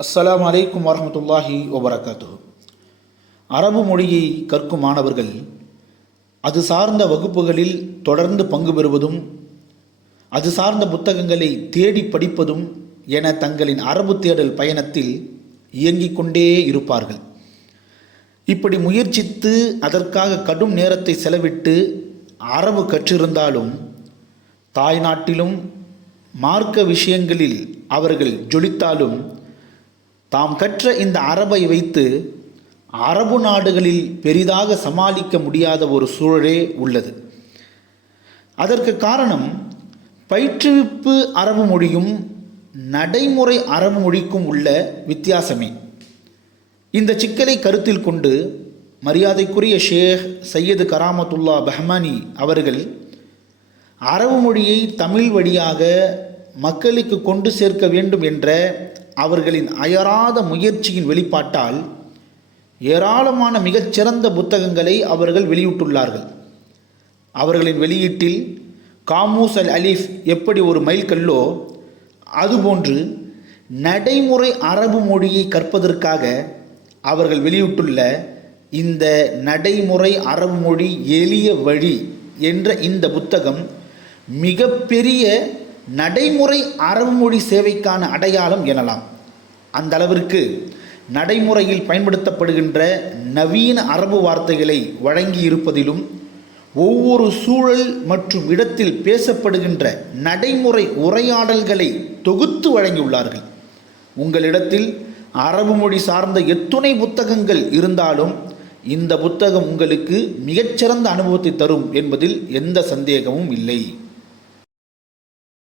அஸ்ஸலாமு அலைக்கும் வரஹ்மத்துல்லாஹி வபரகாத்துஹு. அரபு மொழியை கற்கும் மாணவர்கள் அது சார்ந்த வகுப்புகளில் தொடர்ந்து பங்கு பெறுவதும் அது சார்ந்த புத்தகங்களை தேடி படிப்பதும் என தங்களின் அரபு தேடல் பயணத்தில் இயங்கிக் கொண்டே இருப்பார்கள். இப்படி முயற்சித்து அதற்காக கடும் நேரத்தை செலவிட்டு அரபு கற்றிருந்தாலும் தாய்நாட்டிலும் மார்க்க விஷயங்களில் அவர்கள் ஜொலித்தாலும் தாம் கற்ற இந்த அரபை வைத்து அரபு நாடுகளில் பெரிதாக சமாளிக்க முடியாத ஒரு சூழலே உள்ளது. அதற்கு காரணம் பயிற்றுவிப்பு அரபு மொழியும் நடைமுறை அரபு மொழிக்கும் உள்ள வித்தியாசமே. இந்த சிக்கலை கருத்தில் கொண்டு மரியாதைக்குரிய ஷேக் சையது கராமத்துல்லா பஹ்மானி அவர்கள் அரபு மொழியை தமிழ் வழியாக மக்களுக்கு கொண்டு சேர்க்க வேண்டும் என்ற அவர்களின் அயராத முயற்சியின் வெளிப்பாட்டால் ஏராளமான மிகச்சிறந்த புத்தகங்களை அவர்கள் வெளியிட்டுள்ளார்கள். அவர்களின் வெளியீட்டில் காமூஸ் அல் அலிஃப் எப்படி ஒரு மைல்கல்லோ அதுபோன்று நடைமுறை அரபு மொழியை கற்பதற்காக அவர்கள் வெளியிட்டுள்ள இந்த நடைமுறை அரபு மொழி எளிய வழி என்ற இந்த புத்தகம் மிகப்பெரிய நடைமுறை அரபு மொழி சேவைக்கான அடையாளம் எனலாம். அந்த அளவிற்கு நடைமுறையில் பயன்படுத்தப்படுகின்ற நவீன அரபு வார்த்தைகளை வழங்கி இருப்பதிலும் ஒவ்வொரு சூழல் மற்றும் இடத்தில் பேசப்படுகின்ற நடைமுறை உரையாடல்களை தொகுத்து வழங்கியுள்ளார்கள். உங்களிடத்தில் அரபு மொழி சார்ந்த எத்துணை புத்தகங்கள் இருந்தாலும் இந்த புத்தகம் உங்களுக்கு மிகச்சிறந்த அனுபவத்தை தரும் என்பதில் எந்த சந்தேகமும் இல்லை.